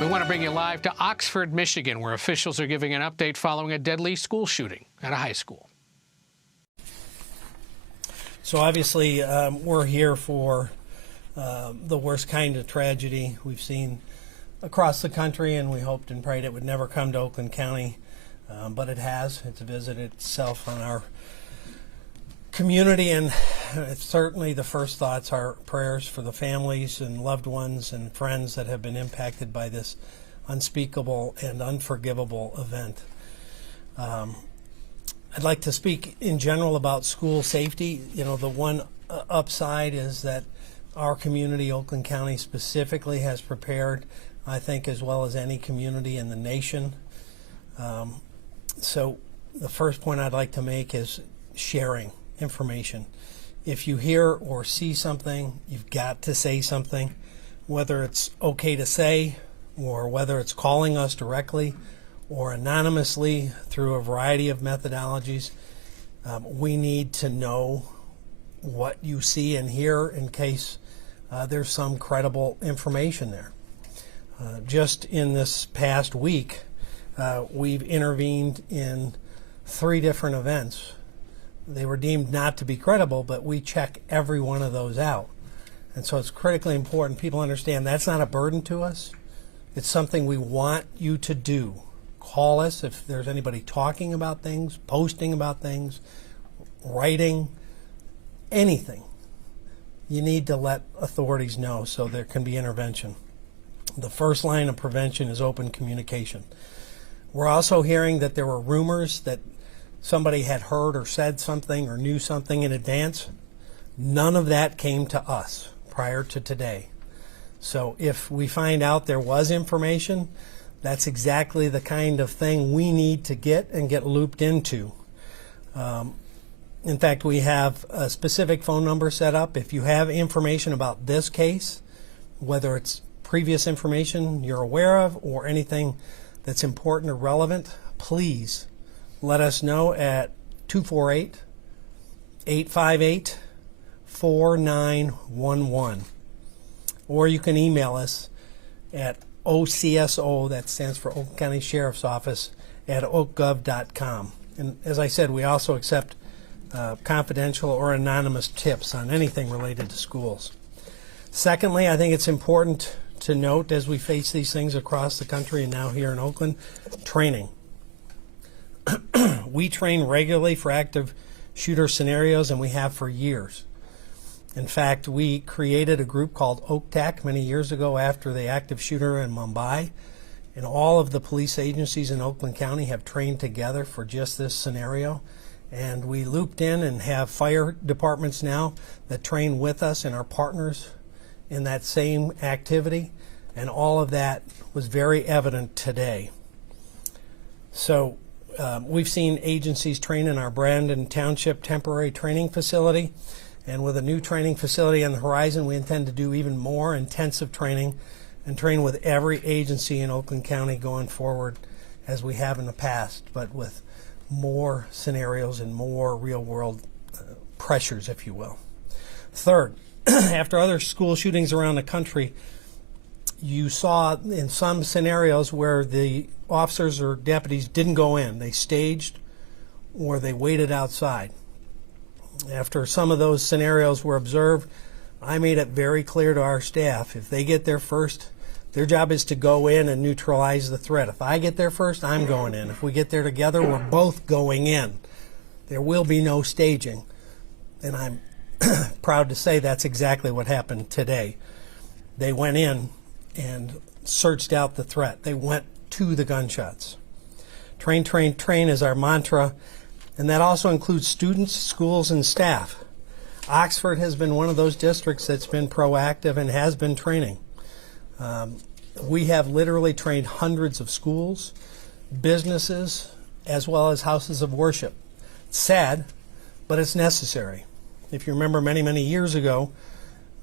We want to bring you live to Oxford, Michigan, where officials are giving an update following a deadly school shooting at a high school. So obviously, we're here for the worst kind of tragedy we've seen across the country, and we hoped and prayed it would never come to Oakland County, but it has. It's visited itself on our community, and it's certainly the first thoughts are prayers for the families and loved ones and friends that have been impacted by this unspeakable and unforgivable event. I'd like to speak in general about school safety. You know, the one upside is that our community, Oakland County specifically, has prepared, I think, as well as any community in the nation. So the first point I'd like to make is sharing information. If you hear or see something, you've got to say something, whether it's okay to say or whether it's calling us directly or anonymously through a variety of methodologies. We need to know what you see and hear in case there's some credible information there. Just in this past week, we've intervened in 3 different events. They were deemed not to be credible, but we check every one of those out. And so it's critically important people understand that's not a burden to us. It's something we want you to do. Call us if there's anybody talking about things, posting about things, writing, anything. You need to let authorities know so there can be intervention. The first line of prevention is open communication. We're also hearing that there were rumors that somebody had heard or said something or knew something in advance. None of that came to us prior to today. So if we find out there was information, that's exactly the kind of thing we need to get and get looped into. In fact, we have a specific phone number set up. If you have information about this case, whether it's previous information you're aware of or anything that's important or relevant, please let us know at 248-858-4911. Or you can email us at OCSO, that stands for Oakland County Sheriff's Office, at oakgov.com. And as I said, we also accept confidential or anonymous tips on anything related to schools. Secondly, I think it's important to note as we face these things across the country and now here in Oakland, training. We train regularly for active shooter scenarios, and we have for years. In fact, we created a group called OakTAC many years ago after the active shooter in Mumbai, and all of the police agencies in Oakland County have trained together for just this scenario. And we looped in and have fire departments now that train with us and are partners in that same activity, and all of that was very evident today. So we've seen agencies train in our Brandon Township temporary training facility, and with a new training facility on the horizon, we intend to do even more intensive training and train with every agency in Oakland County going forward as we have in the past, but with more scenarios and more real-world pressures, if you will. Third, after other school shootings around the country, you saw in some scenarios where the officers or deputies didn't go in. They staged or they waited outside. After some of those scenarios were observed, I made it very clear to our staff, if they get there first, their job is to go in and neutralize the threat. If I get there first, I'm going in. If we get there together, we're both going in. There will be no staging. And I'm proud to say that's exactly what happened today. They went in and searched out the threat. They went to the gunshots. Train, train, train is our mantra, and that also includes students, schools, and staff. Oxford has been one of those districts that's been proactive and has been training. We have literally trained hundreds of schools, businesses, as well as houses of worship. It's sad, but it's necessary. If you remember many, many years ago,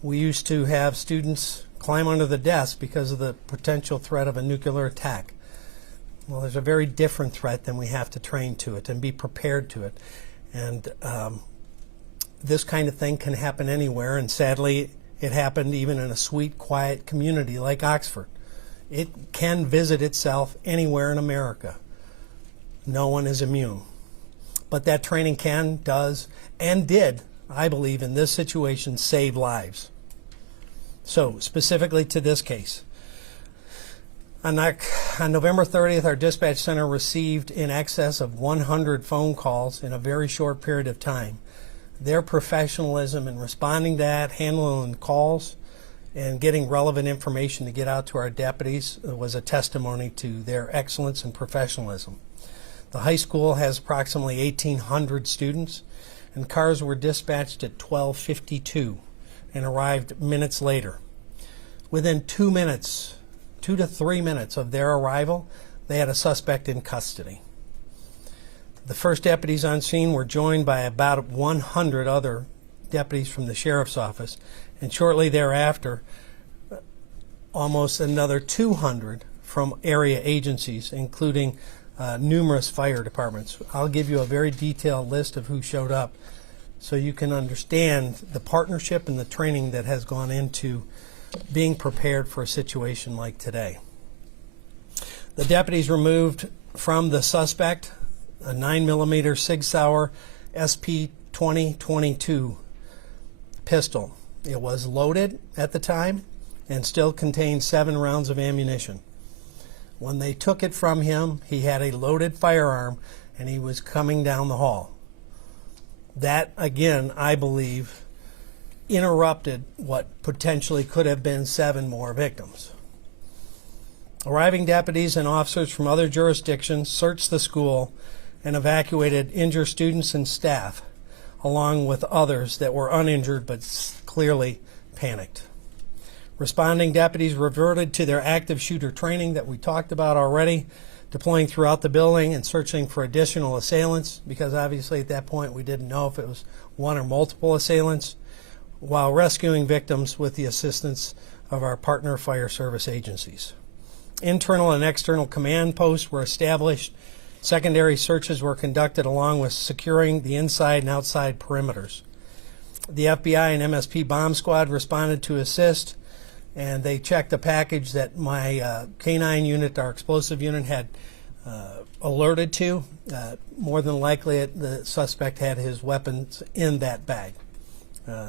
we used to have students climb under the desk because of the potential threat of a nuclear attack. Well, there's a very different threat, and we have to train to it and be prepared to it. And this kind of thing can happen anywhere, and sadly, it happened even in a sweet, quiet community like Oxford. It can visit itself anywhere in America. No one is immune. But that training can, does, and did, I believe, in this situation, save lives. So, specifically to this case, on November 30th, our dispatch center received in excess of 100 phone calls in a very short period of time. Their professionalism in responding to that, handling calls, and getting relevant information to get out to our deputies was a testimony to their excellence and professionalism. The high school has approximately 1,800 students, and cars were dispatched at 12:52 and arrived minutes later. Within 2 minutes, 2 to 3 minutes of their arrival, they had a suspect in custody. The first deputies on scene were joined by about 100 other deputies from the sheriff's office, and shortly thereafter, almost another 200 from area agencies, including numerous fire departments. I'll give you a very detailed list of who showed up so you can understand the partnership and the training that has gone into being prepared for a situation like today. The deputies removed from the suspect a 9mm Sig Sauer SP 2022 pistol. It was loaded at the time and still contained 7 rounds of ammunition. When they took it from him, he had a loaded firearm and he was coming down the hall. That, again, I believe, interrupted what potentially could have been 7 more victims. Arriving deputies and officers from other jurisdictions searched the school and evacuated injured students and staff, along with others that were uninjured but clearly panicked. Responding deputies reverted to their active shooter training that we talked about already, deploying throughout the building and searching for additional assailants, because obviously at that point we didn't know if it was one or multiple assailants, while rescuing victims with the assistance of our partner fire service agencies. Internal and external command posts were established. Secondary searches were conducted along with securing the inside and outside perimeters. The FBI and MSP bomb squad responded to assist, and they checked a package that my K9 unit, our explosive unit, had alerted to. More than likely, the suspect had his weapons in that bag.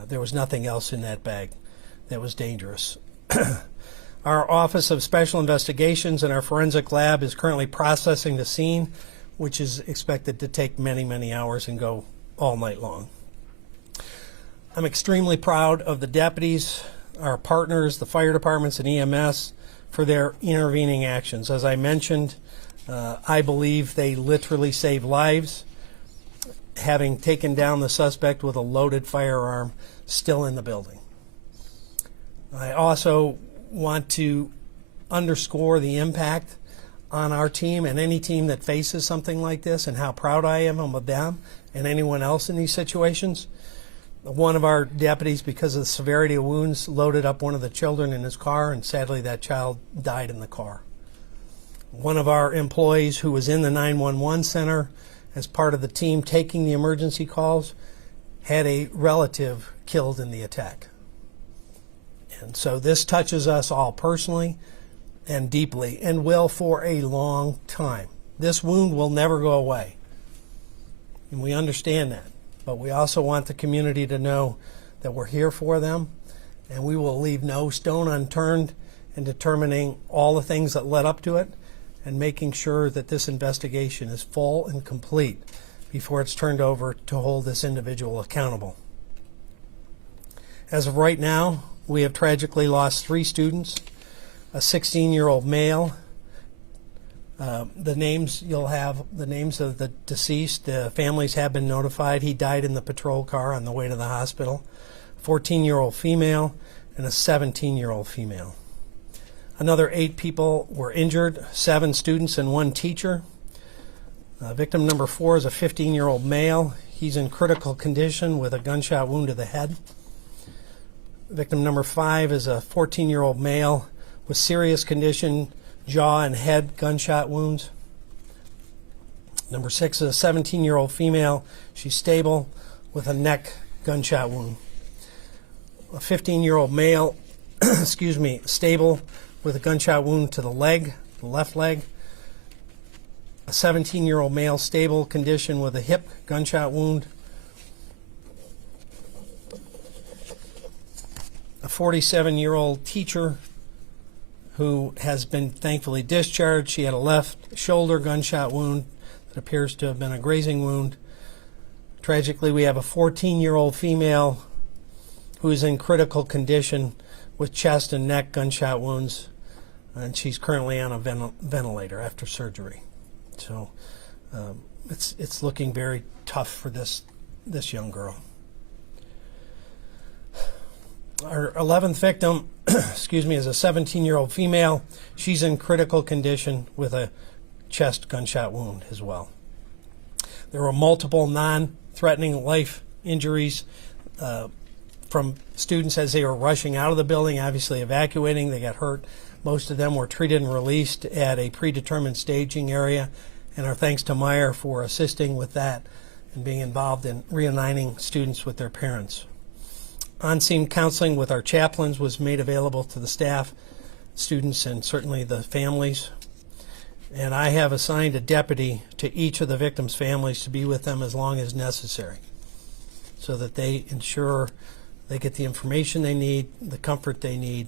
There was nothing else in that bag that was dangerous. Our Office of Special Investigations and our forensic lab is currently processing the scene, which is expected to take many, many hours and go all night long. I'm extremely proud of the deputies, our partners, the fire departments and EMS, for their intervening actions. As I mentioned, I believe they literally saved lives, having taken down the suspect with a loaded firearm still in the building. I also want to underscore the impact on our team and any team that faces something like this, and how proud I am of them and anyone else in these situations. One of our deputies, because of the severity of wounds, loaded up one of the children in his car, and sadly that child died in the car. One of our employees who was in the 911 center as part of the team taking the emergency calls had a relative killed in the attack. And so this touches us all personally and deeply, and will for a long time. This wound will never go away, and we understand that. But we also want the community to know that we're here for them, and we will leave no stone unturned in determining all the things that led up to it and making sure that this investigation is full and complete before it's turned over to hold this individual accountable. As of right now, we have tragically lost 3 students, a 16-year-old male. You'll have the names of the deceased. Families have been notified. He died in the patrol car on the way to the hospital. 14-year-old female and a 17-year-old female. Another 8 people were injured, 7 students and 1 teacher. Victim number 4 is a 15-year-old male. He's in critical condition with a gunshot wound to the head. Victim number 5 is a 14-year-old male with serious condition, jaw and head gunshot wounds. Number 6 is a 17-year-old female. She's stable with a neck gunshot wound. A 15-year-old male, stable with a gunshot wound to the leg, the left leg. A 17-year-old male, stable condition with a hip gunshot wound. A 47-year-old teacher who has been thankfully discharged. She had a left shoulder gunshot wound that appears to have been a grazing wound. Tragically, we have a 14-year-old female who is in critical condition with chest and neck gunshot wounds, and she's currently on a ventilator after surgery. So it's looking very tough for this young girl. Our 11th victim, excuse me, is a 17-year-old female. She's in critical condition with a chest gunshot wound as well. There were multiple non-threatening life injuries from students as they were rushing out of the building, obviously evacuating. They got hurt. Most of them were treated and released at a predetermined staging area, and our thanks to Meyer for assisting with that and being involved in reuniting students with their parents. On-scene counseling with our chaplains was made available to the staff, students, and certainly the families. And I have assigned a deputy to each of the victims' families to be with them as long as necessary so that they ensure they get the information they need, the comfort they need,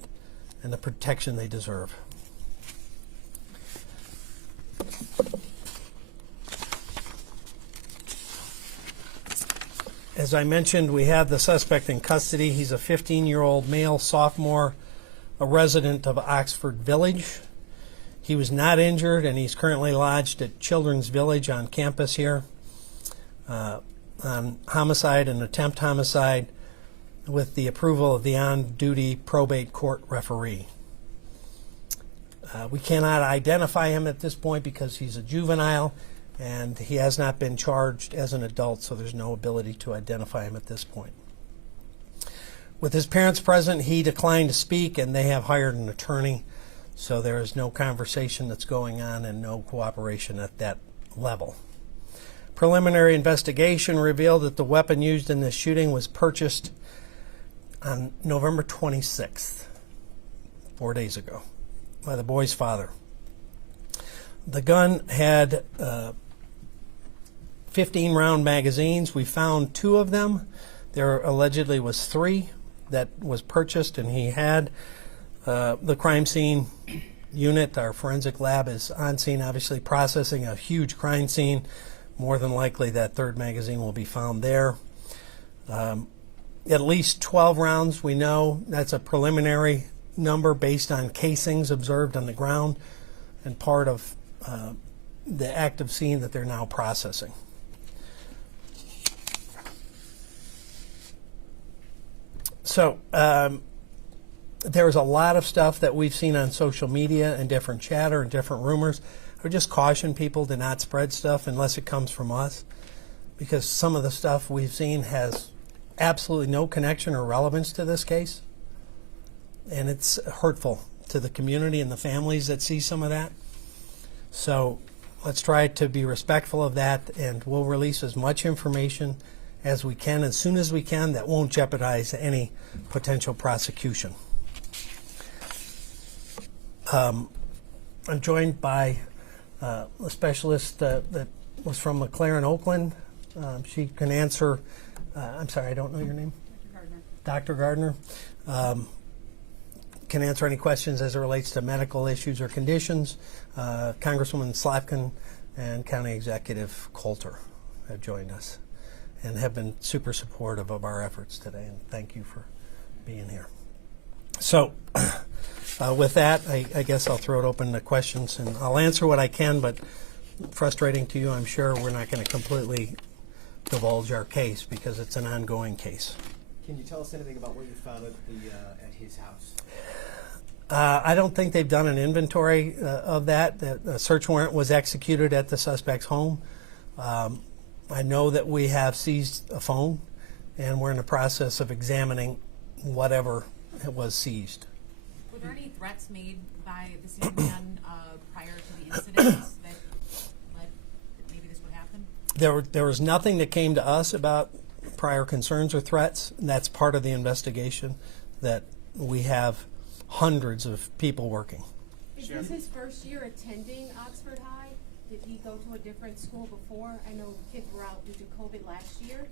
and the protection they deserve. As I mentioned, we have the suspect in custody. He's a 15-year-old male sophomore, a resident of Oxford Village. He was not injured, and he's currently lodged at Children's Village on campus here on homicide and attempt homicide with the approval of the on-duty probate court referee. We cannot identify him at this point because he's a juvenile, and he has not been charged as an adult, so there's no ability to identify him at this point. With his parents present, he declined to speak, and they have hired an attorney, so there is no conversation that's going on and no cooperation at that level. Preliminary investigation revealed that the weapon used in this shooting was purchased on November 26th, 4 days ago, by the boy's father. The gun had 15-round magazines. We found 2 of them. There allegedly was 3 that was purchased, and he had the crime scene unit. Our forensic lab is on scene, obviously processing a huge crime scene. More than likely that 3rd magazine will be found there. At least 12 rounds, we know. That's a preliminary number based on casings observed on the ground and part of the active scene that they're now processing. So there's a lot of stuff that we've seen on social media and different chatter and different rumors. I would just caution people to not spread stuff unless it comes from us, because some of the stuff we've seen has absolutely no connection or relevance to this case, and it's hurtful to the community and the families that see some of that. So let's try to be respectful of that, and we'll release as much information as we can, as soon as we can, that won't jeopardize any potential prosecution. I'm joined by a specialist that was from McLaren, Oakland. She can answer, I'm sorry, I don't know your name? Dr. Gardner. Can answer any questions as it relates to medical issues or conditions. Congresswoman Slotkin and County Executive Coulter have joined us and have been super supportive of our efforts today, and thank you for being here. So with that, I guess I'll throw it open to questions, and I'll answer what I can, but frustrating to you, I'm sure. We're not going to completely divulge our case because it's an ongoing case. Can you tell us anything about what you found at his house? I don't think they've done an inventory of that. The search warrant was executed at the suspect's home. I know that we have seized a phone, and we're in the process of examining whatever was seized. Were there any threats made by this young man prior to the incident that led that maybe this would happen? There was nothing that came to us about prior concerns or threats, and that's part of the investigation that we have hundreds of people working. Is this his first year attending Oxford High? Did he go to a different school before? I know kids were out due to COVID last year.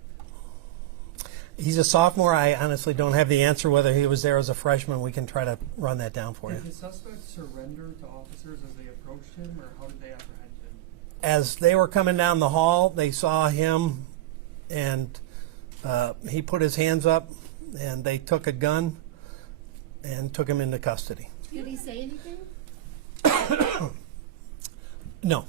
He's a sophomore. I honestly don't have the answer whether he was there as a freshman. We can try to run that down for you. Did the suspect surrender to officers as they approached him, or how did they apprehend him? As they were coming down the hall, they saw him, and he put his hands up, and they took a gun and took him into custody. Did he say anything? No.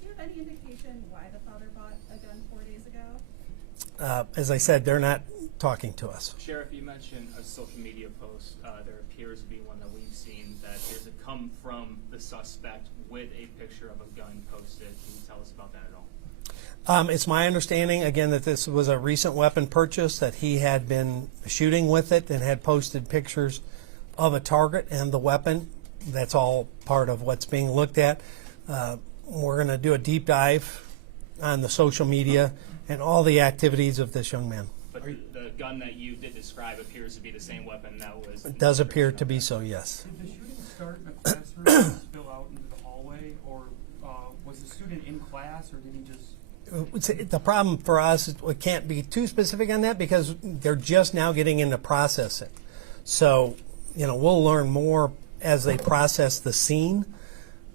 Do you have any indication why the father bought a gun 4 days ago? As I said, they're not talking to us. Sheriff, you mentioned a social media post. There appears to be one that we've seen that appears to come from the suspect with a picture of a gun posted. Can you tell us about that at all? It's my understanding, again, that this was a recent weapon purchase, that he had been shooting with it and had posted pictures of a target and the weapon. That's all part of what's being looked at. We're going to do a deep dive on the social media and all the activities of this young man. But the gun that you did describe appears to be the same weapon that was. It does appear to be so, yes. Did the shooting start in a classroom and spill out into the hallway, or was the student in class, or did he just... The problem for us is we can't be too specific on that because they're just now getting into processing. So, we'll learn more as they process the scene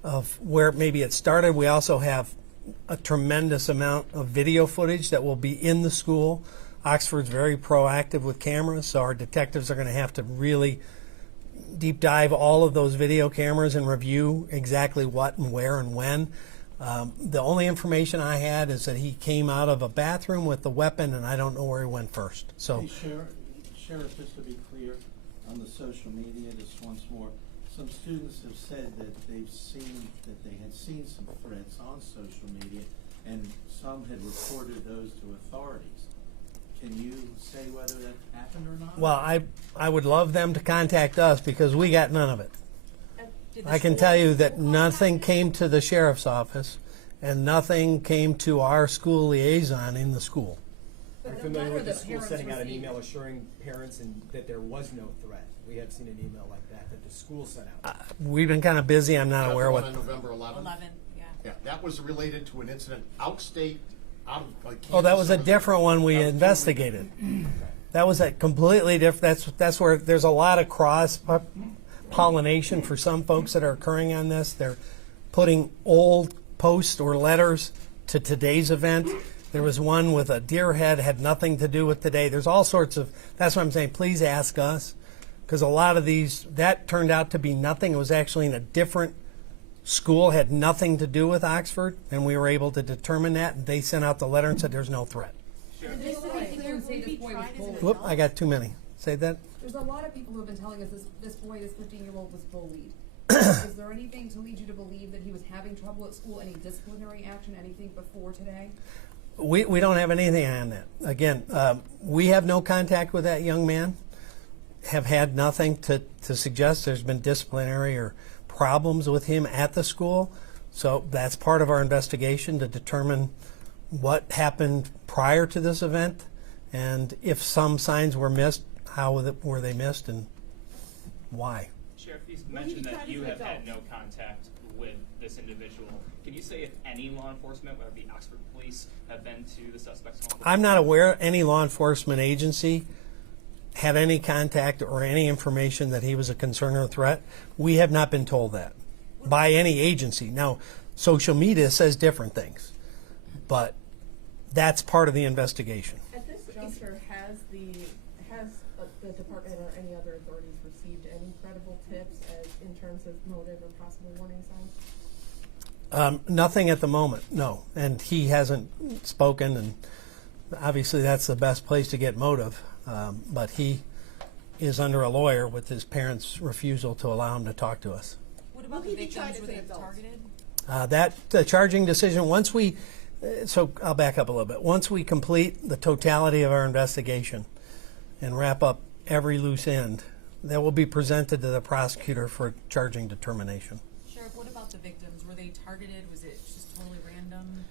of where maybe it started. We also have a tremendous amount of video footage that will be in the school. Oxford's very proactive with cameras, so our detectives are going to have to really deep dive all of those video cameras and review exactly what and where and when. The only information I had is that he came out of a bathroom with the weapon, and I don't know where he went first. So, hey, Sheriff, just to be clear, on the social media, just once more, some students have said that they had seen some threats on social media, and some had reported those to authorities. Can you say whether that happened or not? well, I would love them to contact us because we got none of it. I can tell you that nothing came to the sheriff's office and nothing came to our school liaison in the school. I'm familiar with the school sending out an email assuring parents that there was no threat. We have seen an email like that the school sent out. We've been kind of busy. I'm not aware the what. one on November 11th? 11, yeah. Yeah, that was related to an incident outstate, out of like. Oh, that was a Kansas. different one we That was investigated. That was a completely different. That's where there's a lot of cross pollination for some folks that are occurring on this. They're putting old posts or letters to today's event. There was one with a deer head, had nothing to do with today. There's all sorts of. That's what I'm saying. Please ask us, because a lot of these that turned out to be nothing. It was actually in a different school, had nothing to do with Oxford, and we were able to determine that. And they sent out the letter and said there's no threat. Whoop! I got too many. Say that. There's a lot of people who have been telling us this boy, this 15-year-old, was bullied. Is there anything to lead you to believe that he was having trouble at school, any disciplinary action, anything before today? We don't have anything on that. Again, we have no contact with that young man, have had nothing to suggest there's been disciplinary or problems with him at the school. So that's part of our investigation to determine what happened prior to this event, and if some signs were missed, how were they missed and why. Sheriff, you mentioned that you have had no contact with this individual. Can you say if any law enforcement, whether it be Oxford Police, have been to the suspect's home? I'm not aware any law enforcement agency had any contact or any information that he was a concern or threat. We have not been told that by any agency. Now, social media says different things, but that's part of the investigation. At this juncture, has the department or any other authorities received any credible tips in terms of motive or possible warning signs? Nothing at the moment, no. And he hasn't spoken, and obviously that's the best place to get motive. But he is under a lawyer with his parents' refusal to allow him to talk to us. What about the victims? Were they targeted? The charging decision, so I'll back up a little bit. Once we complete the totality of our investigation and wrap up every loose end, that will be presented to the prosecutor for charging determination. Sheriff, what about the victims? Were they targeted? Was it just totally random?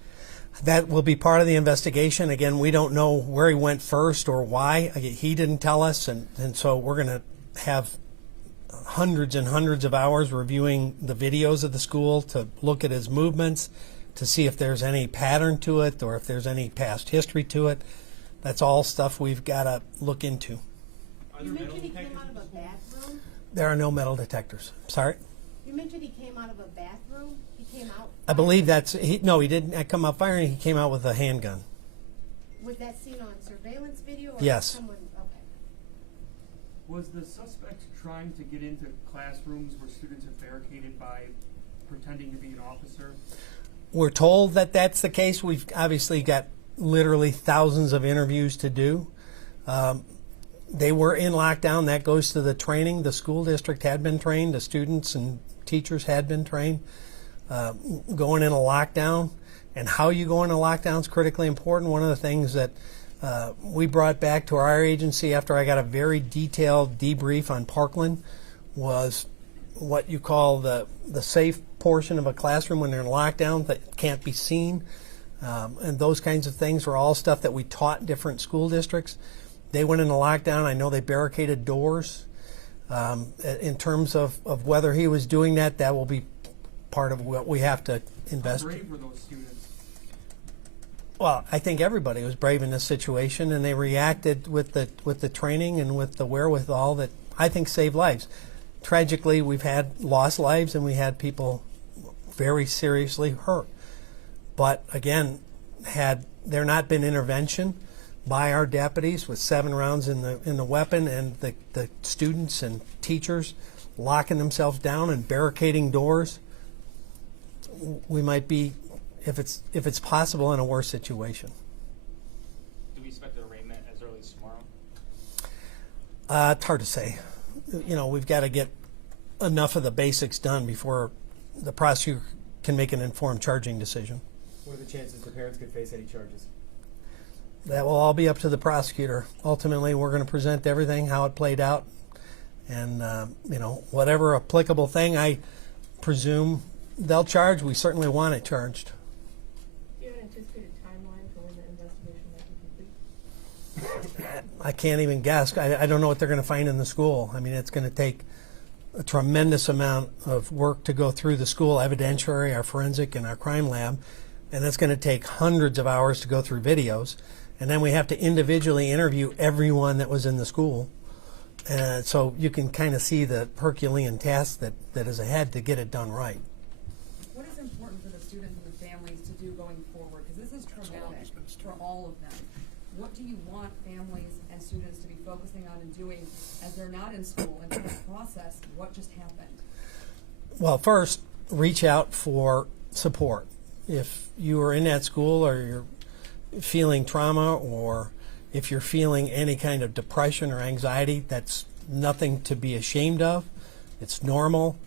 That will be part of the investigation. Again, we don't know where he went first or why. He didn't tell us, and so we're going to have hundreds and hundreds of hours reviewing the videos of the school to look at his movements, to see if there's any pattern to it or if there's any past history to it. That's all stuff we've got to look into. You mentioned he came out of a bathroom. There are no metal detectors. Sorry? You mentioned he came out of a bathroom. He came out. I believe no, he didn't come out firing. He came out with a handgun. Was that seen on surveillance video? Or Yes. Someone, okay. Was the suspect trying to get into classrooms where students are barricaded by pretending to be an officer? We're told that that's the case. We've obviously got literally thousands of interviews to do. They were in lockdown. That goes to the training. The school district had been trained. The students and teachers had been trained. Going in a lockdown and how you go into lockdown is critically important. One of the things that we brought back to our agency after I got a very detailed debrief on Parkland was what you call the safe portion of a classroom when they're in lockdown that can't be seen. And those kinds of things were all stuff that we taught different school districts. They went into lockdown. I know they barricaded doors. In terms of whether he was doing that, that will be part of what we have to investigate. How brave were those students? Well, I think everybody was brave in this situation, and they reacted with the training and with the wherewithal that I think saved lives. Tragically, we've had lost lives, and we had people very seriously hurt. But again, had there not been intervention by our deputies with 7 rounds in the weapon and the students and teachers locking themselves down and barricading doors, we might be, if it's possible, in a worse situation. Do we expect the arraignment as early as tomorrow? It's hard to say. You know, we've got to get enough of the basics done before the prosecutor can make an informed charging decision. What are the chances the parents could face any charges? That will all be up to the prosecutor. Ultimately, we're going to present everything, how it played out, and whatever applicable thing I presume they'll charge, we certainly want it charged. Do you have an anticipated timeline for when the investigation might be complete? I can't even guess. I don't know what they're going to find in the school. I mean, it's going to take a tremendous amount of work to go through the school evidentiary, our forensic, and our crime lab, and it's going to take hundreds of hours to go through videos. And then we have to individually interview everyone that was in the school. So you can kind of see the Herculean task that is ahead to get it done right. What is important for the students and the families to do going forward? Because this is traumatic for all of them. What do you want families and students to be focusing on and doing as they're not in school and trying to process what just happened? Well, first, reach out for support. If you are in that school or you're feeling trauma, or if you're feeling any kind of depression or anxiety, that's nothing to be ashamed of. It's normal.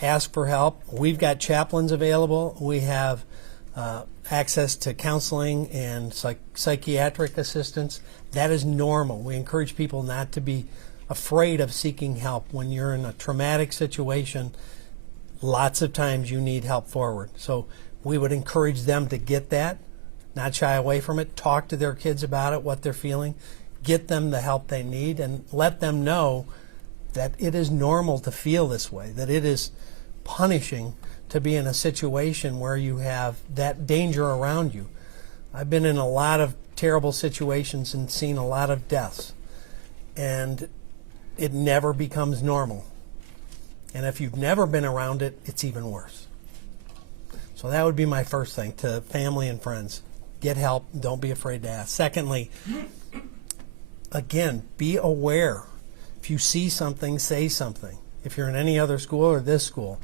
Ask for help. We've got chaplains available. We have access to counseling and psychiatric assistance. That is normal. We encourage people not to be afraid of seeking help. When you're in a traumatic situation, lots of times you need help forward. So we would encourage them to get that, not shy away from it, talk to their kids about it, what they're feeling, get them the help they need, and let them know that it is normal to feel this way, that it is punishing to be in a situation where you have that danger around you. I've been in a lot of terrible situations and seen a lot of deaths, and it never becomes normal. And if you've never been around it, it's even worse. So that would be my first thing to family and friends. Get help. Don't be afraid to ask. Secondly, again, be aware. If you see something, say something. If you're in any other school or this school,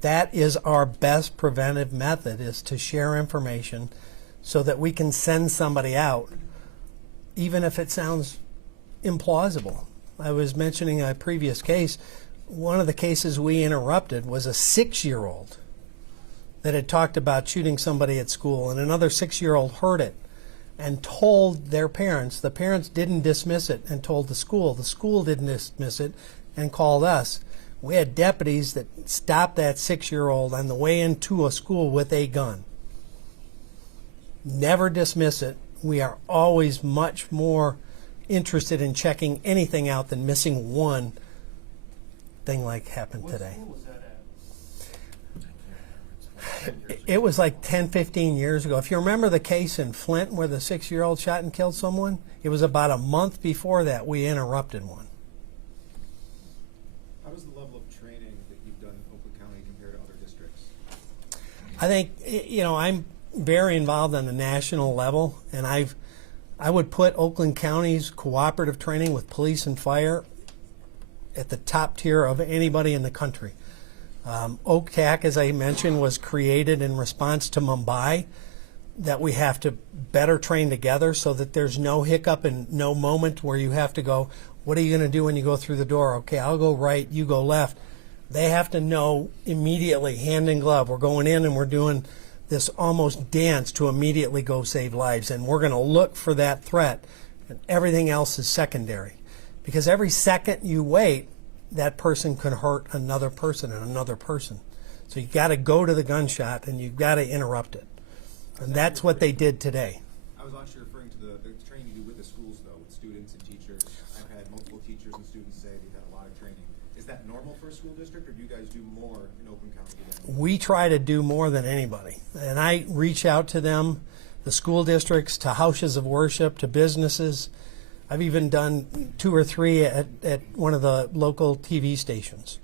that is our best preventive method, is to share information so that we can send somebody out, even if it sounds implausible. I was mentioning a previous case. One of the cases we interrupted was a 6-year-old that had talked about shooting somebody at school, and another 6-year-old heard it and told their parents. The parents didn't dismiss it and told the school. The school didn't dismiss it and called us. We had deputies that stopped that 6-year-old on the way into a school with a gun. Never dismiss it. We are always much more interested in checking anything out than missing one thing like happened What today. school was that at? It was like 10, 15 years ago. If you remember the case in Flint where the 6-year-old shot and killed someone, it was about a month before that we interrupted one. How does the level of training that you've done in Oakland County compare to other districts? I think, you know, I'm very involved on the national level, and I would put Oakland County's cooperative training with police and fire at the top tier of anybody in the country. OakTac, as I mentioned, was created in response to Mumbai, that we have to better train together so that there's no hiccup and no moment where you have to go, what are you going to do when you go through the door? Okay, I'll go right, you go left. They have to know immediately, hand in glove, we're going in and we're doing this almost dance to immediately go save lives. And we're going to look for that threat, and everything else is secondary. Because every second you wait, that person could hurt another person and another person. So you got to go to the gunshot and you've got to interrupt it. And that's what they did today. I was actually referring to the training you do with the schools, though, with students and teachers. I've had multiple teachers and students say they've had a lot of training. Is that normal for a school district, or do you guys do more in Oakland County? We try to do more than anybody. And I reach out to them, the school districts, to houses of worship, to businesses. I've even done 2 or 3 at one of the local TV stations,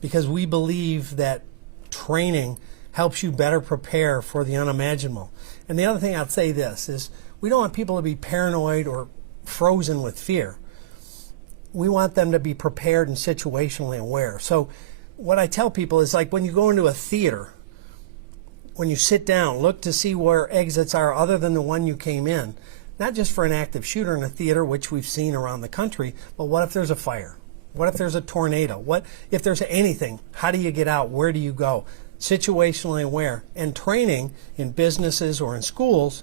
because we believe that training helps you better prepare for the unimaginable. And the other thing I'd say this is, we don't want people to be paranoid or frozen with fear. We want them to be prepared and situationally aware. So what I tell people is, like when you go into a theater, when you sit down, look to see where exits are other than the one you came in. Not just for an active shooter in a theater, which we've seen around the country, but what if there's a fire? What if there's a tornado? What if there's anything? How do you get out? Where do you go? Situationally aware. And training in businesses or in schools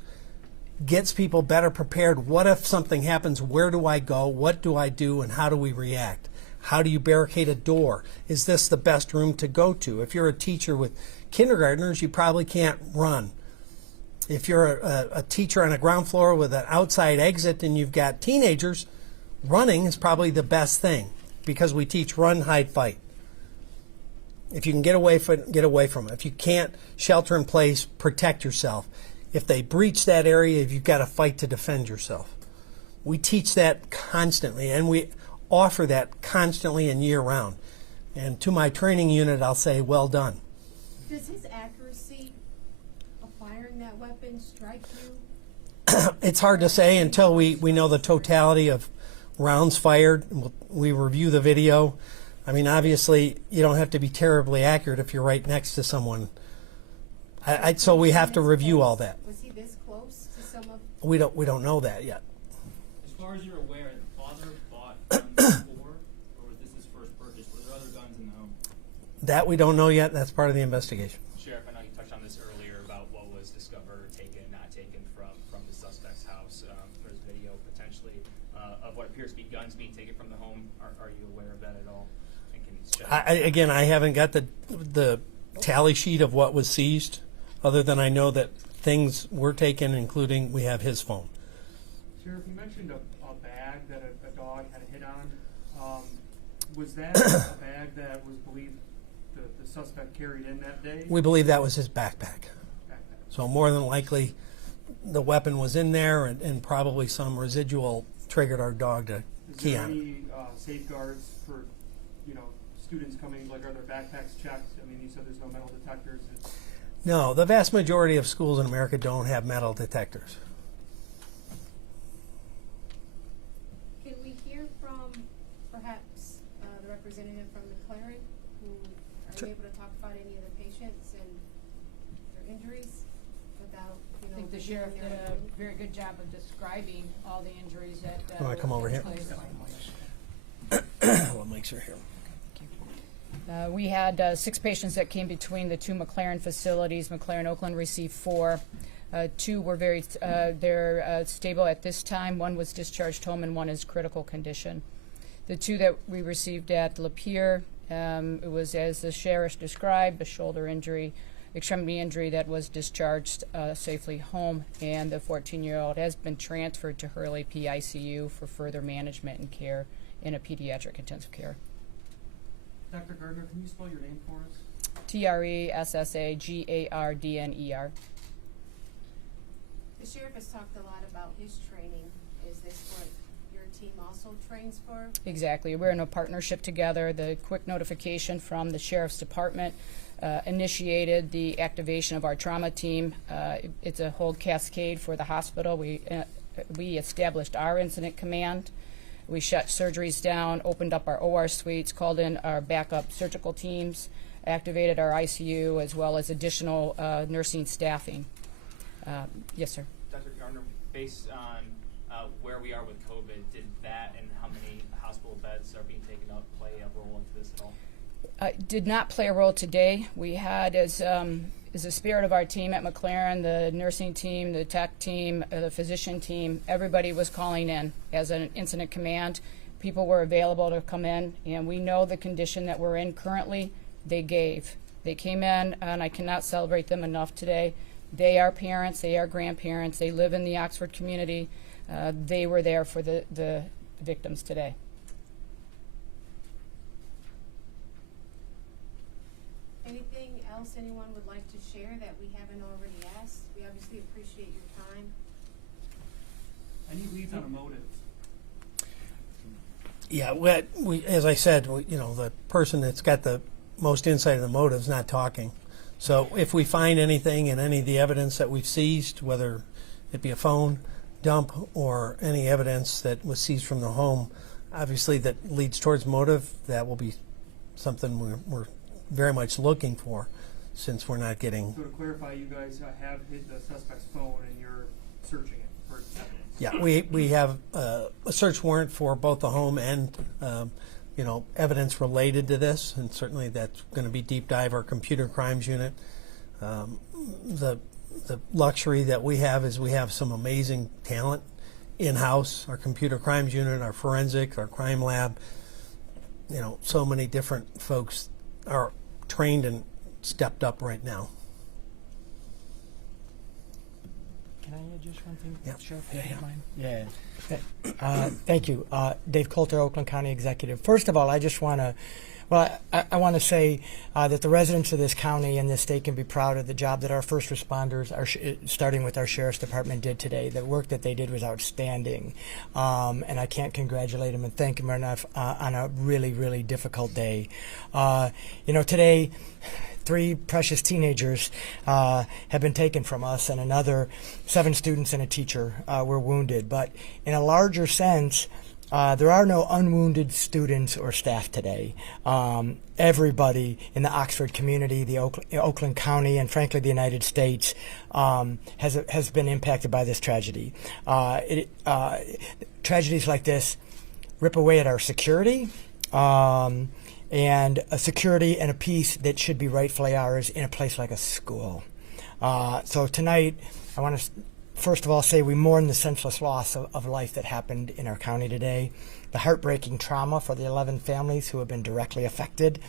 gets people better prepared. What if something happens? Where do I go? What do I do? And how do we react? How do you barricade a door? Is this the best room to go to? If you're a teacher with kindergartners, you probably can't run. If you're a teacher on a ground floor with an outside exit and you've got teenagers, running is probably the best thing, because we teach run, hide, fight. If you can get away from it, get away from it. If you can't, shelter in place, protect yourself. If they breach that area, you've got to fight to defend yourself. We teach that constantly, and we offer that constantly and year round. And to my training unit, I'll say, well done. Does his accuracy of firing that weapon strike you? It's hard to say until we know the totality of rounds fired. We review the video. I mean, obviously, you don't have to be terribly accurate if you're right next to someone. So we have to review all that. Was he this close to some of? We don't know that yet. As far as you're aware, the father bought guns before, or was this his first purchase? Were there other guns in the home? That we don't know yet. That's part of the investigation. Sheriff, I know you touched on this earlier about what was discovered, taken, not taken from the suspect's house. There's video potentially of what appears to be guns being taken from the home. Are you aware of that at all? And can you check? I haven't got the tally sheet of what was seized, other than I know that things were taken, including we have his phone. Sheriff, you mentioned a bag that a dog had a hit on. Was that a bag that was believed the suspect carried in that day? We believe that was his backpack. So more than likely, the weapon was in there, and probably some residual triggered our dog to key on it. Is there any safeguards for, students coming, like are their backpacks checked? I mean, you said there's no metal detectors. No, the vast majority of schools in America don't have metal detectors. Can we hear from perhaps the representative from McLaren, who are able to talk about any of the patients and their injuries without, I think the sheriff did a very good job of describing all the injuries that You want to come over here? place. What makes her here? We had 6 patients that came between the 2 McLaren facilities. McLaren Oakland received 4. 2 were they're stable at this time. 1 was discharged home, and 1 is critical condition. The 2 that we received at Lapeer, it was, as the sheriff described, a shoulder injury, extremity injury that was discharged safely home, and the 14-year-old has been transferred to Hurley PICU for further management and care in a pediatric intensive care. Dr. Gardner, can you spell your name for us? TRESSAGARDNER. The sheriff has talked a lot about his training. Is this what your team also trains for? Exactly. We're in a partnership together. The quick notification from the Sheriff's Department initiated the activation of our trauma team. It's a whole cascade for the hospital. We established our incident command. We shut surgeries down, opened up our OR suites, called in our backup surgical teams, activated our ICU, as well as additional nursing staffing. Yes, sir. Dr. Gardner, based on where we are with COVID, did that and how many hospital beds are being taken up play a role into this at all? Did not play a role today. We had, as the spirit of our team at McLaren, the nursing team, the tech team, the physician team, everybody was calling in as an incident command. People were available to come in, and we know the condition that we're in currently. They came in, and I cannot celebrate them enough today. They are parents, they are grandparents, they live in the Oxford community. They were there for the victims today. Anything else anyone would like to share that we haven't already asked? We obviously appreciate your time. Any leads on a motive? Yeah, we as I said, the person that's got the most insight of the motive is not talking. So if we find anything in any of the evidence that we've seized, whether it be a phone dump or any evidence that was seized from the home, obviously that leads towards motive, that will be something we're very much looking for, since we're not getting. So to clarify, you guys have hit the suspect's phone and you're searching it for evidence. Yeah, we have a search warrant for both the home and evidence related to this, and certainly that's going to be deep dive our computer crimes unit. The luxury that we have is we have some amazing talent in-house, our computer crimes unit, our forensic, our crime lab. So many different folks are trained and stepped up right now. Can I add just one thing, Yeah. Sheriff? Yeah, if you yeah. don't mind? Thank you. Dave Coulter, Oakland County Executive. First of all, I just want to, I want to say that the residents of this county and this state can be proud of the job that our first responders, starting with our Sheriff's Department, did today. The work that they did was outstanding. And I can't congratulate them and thank them enough on a really, really difficult day. Today, 3 precious teenagers have been taken from us, and another 7 students and a teacher were wounded. But in a larger sense, there are no unwounded students or staff today. Everybody in the Oxford community, the Oakland County, and frankly the United States has been impacted by this tragedy. Tragedies like this rip away at our security. And a security and a peace that should be rightfully ours in a place like a school. So tonight, I want to first of all say we mourn the senseless loss of life that happened in our county today, the heartbreaking trauma for the 11 families who have been directly affected,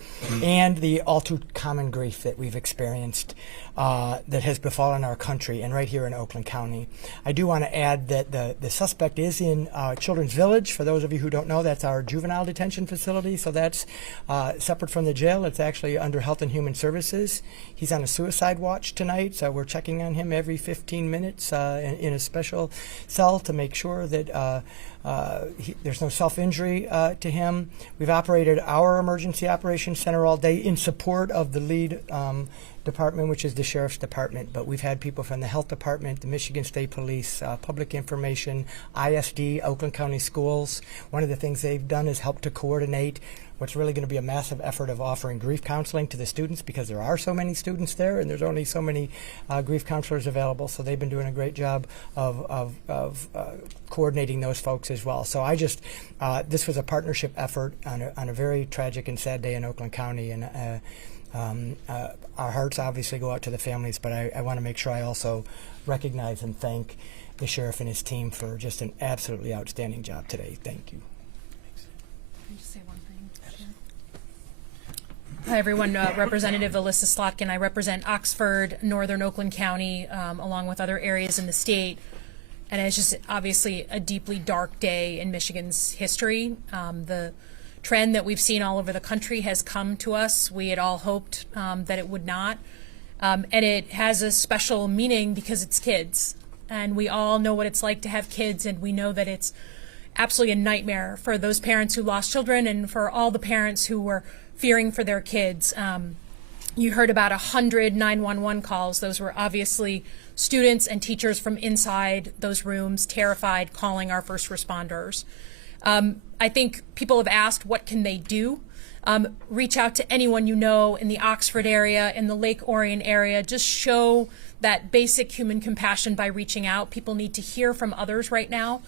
and the all too common grief that we've experienced that has befallen our country and right here in Oakland County. I do want to add that the suspect is in Children's Village. For those of you who don't know, that's our juvenile detention facility, so that's separate from the jail. It's actually under Health and Human Services. He's on a suicide watch tonight, so we're checking on him every 15 minutes in a special cell to make sure that there's no self-injury to him. We've operated our emergency operations center all day in support of the lead department, which is the Sheriff's Department, but we've had people from the Health Department, the Michigan State Police, Public Information, ISD, Oakland County Schools. One of the things they've done is help to coordinate what's really going to be a massive effort of offering grief counseling to the students, because there are so many students there and there's only so many grief counselors available. So they've been doing a great job of coordinating those folks as well. So this was a partnership effort on a very tragic and sad day in Oakland County, and our hearts obviously go out to the families, but I want to make sure I also recognize and thank the sheriff and his team for just an absolutely outstanding job today. Thank you. Can I just say one thing? Hi, everyone. Representative Alyssa Slotkin. I represent Oxford, Northern Oakland County, along with other areas in the state. And it's just obviously a deeply dark day in Michigan's history. The trend that we've seen all over the country has come to us. We had all hoped that it would not. And it has a special meaning because it's kids. And we all know what it's like to have kids, and we know that it's absolutely a nightmare for those parents who lost children and for all the parents who were fearing for their kids. You heard about 100 911 calls. Those were obviously students and teachers from inside those rooms, terrified, calling our first responders. I think people have asked, what can they do? Reach out to anyone you know in the Oxford area, in the Lake Orion area. Just show that basic human compassion by reaching out. People need to hear from others right now.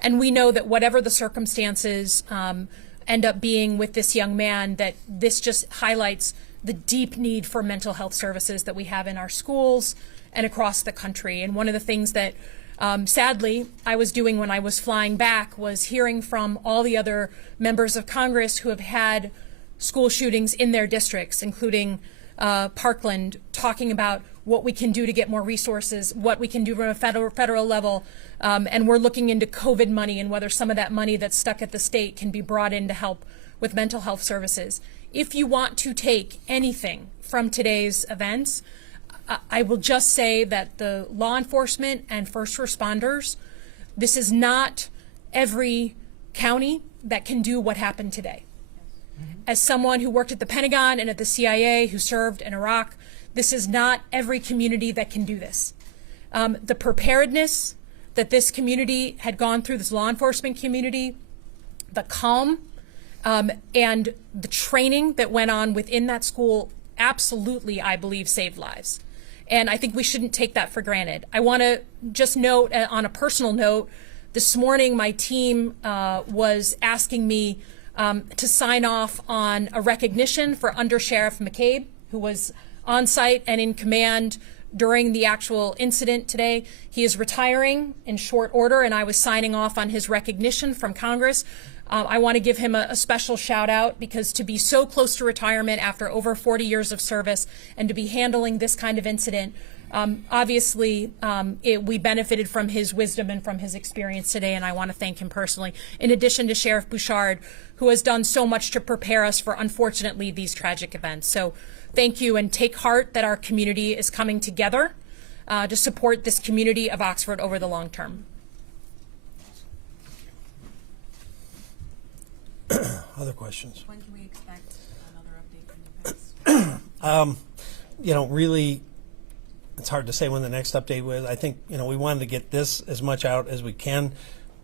And we know that whatever the circumstances end up being with this young man, that this just highlights the deep need for mental health services that we have in our schools and across the country. And one of the things that sadly I was doing when I was flying back was hearing from all the other members of Congress who have had school shootings in their districts, including Parkland, talking about what we can do to get more resources, what we can do from a federal level, and we're looking into COVID money and whether some of that money that's stuck at the state can be brought in to help with mental health services. If you want to take anything from today's events, I will just say that the law enforcement and first responders, this is not every county that can do what happened today. As someone who worked at the Pentagon and at the CIA, who served in Iraq, this is not every community that can do this. The preparedness that this community had gone through, this law enforcement community, the calm, and the training that went on within that school absolutely, I believe, saved lives. And I think we shouldn't take that for granted. I want to just note, on a personal note, this morning my team was asking me to sign off on a recognition for Under Sheriff McCabe, who was on site and in command during the actual incident today. He is retiring in short order, and I was signing off on his recognition from Congress. I want to give him a special shout out, because to be so close to retirement after over 40 years of service and to be handling this kind of incident, obviously we benefited from his wisdom and from his experience today, and I want to thank him personally, in addition to Sheriff Bouchard, who has done so much to prepare us for, unfortunately, these tragic events. So thank you, and take heart that our community is coming together to support this community of Oxford over the long term. Other questions? When can we expect another update from you guys? Really, it's hard to say when the next update was. I think, we wanted to get this as much out as we can,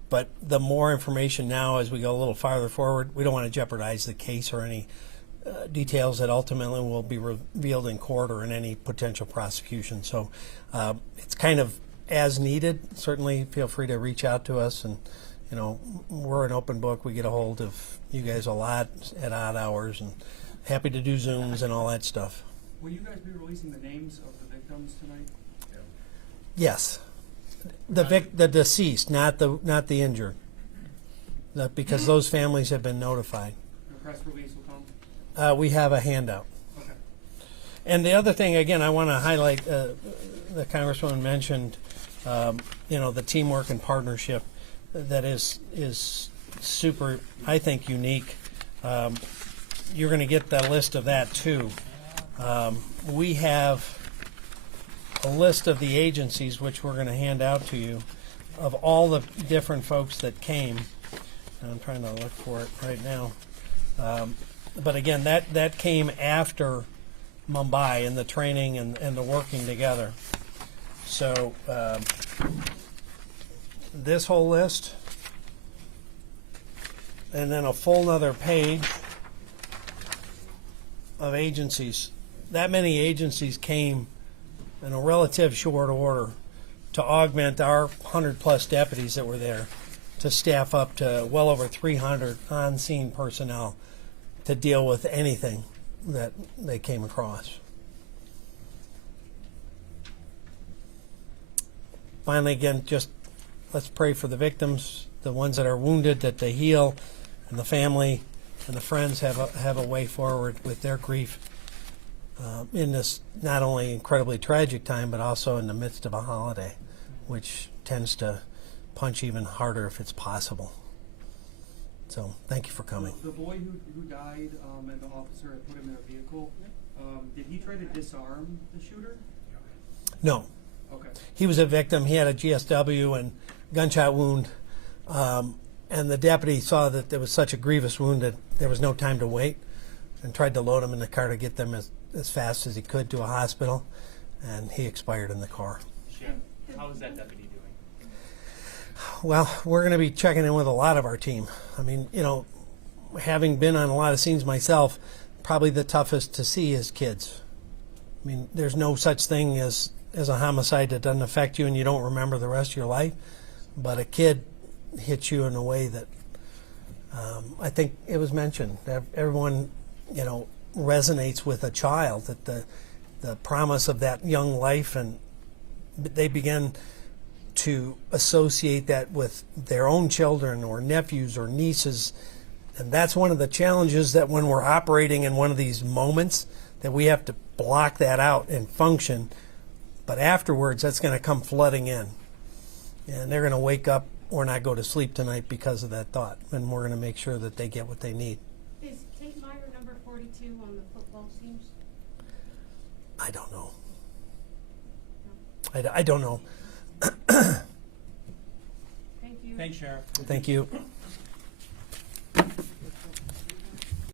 but the more information now as we go a little farther forward, we don't want to jeopardize the case or any details that ultimately will be revealed in court or in any potential prosecution. So it's kind of as needed. Certainly feel free to reach out to us, and we're an open book. We get a hold of you guys a lot at odd hours, and happy to do Zooms and all that stuff. Will you guys be releasing the names of the victims tonight? Yes, the deceased, not the injured, because those families have been notified. The press release will come? We have a handout. Okay. And the other thing, again, I want to highlight, the Congresswoman mentioned, the teamwork and partnership that is super, I think, unique. You're going to get the list of that too. We have a list of the agencies, which we're going to hand out to you, of all the different folks that came. And I'm trying to look for it right now. But again, that came after Mumbai and the training and the working together. So this whole list, and then a full nother page of agencies. That many agencies came in a relative short order to augment our 100+ deputies that were there, to staff up to well over 300 on-scene personnel to deal with anything that they came across. Finally, again, just let's pray for the victims, the ones that are wounded, that they heal, and the family and the friends have a way forward with their grief in this not only incredibly tragic time, but also in the midst of a holiday, which tends to punch even harder if it's possible. So thank you for coming. The boy who died, and the officer had put him in a vehicle, did he try to disarm the shooter? No. Okay. He was a victim. He had a GSW and gunshot wound. And the deputy saw that there was such a grievous wound that there was no time to wait, and tried to load him in the car to get them as fast as he could to a hospital, and he expired in the car. Sheriff, how is that deputy doing? Well, we're going to be checking in with a lot of our team. I mean, having been on a lot of scenes myself, probably the toughest to see is kids. I mean, there's no such thing as a homicide that doesn't affect you and you don't remember the rest of your life, but a kid hits you in a way that I think it was mentioned that everyone resonates with a child, that the promise of that young life, and they begin to associate that with their own children or nephews or nieces. And that's one of the challenges, that when we're operating in one of these moments, that we have to block that out and function. But afterwards, that's going to come flooding in, and they're going to wake up or not go to sleep tonight because of that thought. And we're going to make sure that they get what they need. Is Kate Meyer number 42 on the football teams? I don't know. I don't know. Thank you. Thanks, Sheriff. Thank you.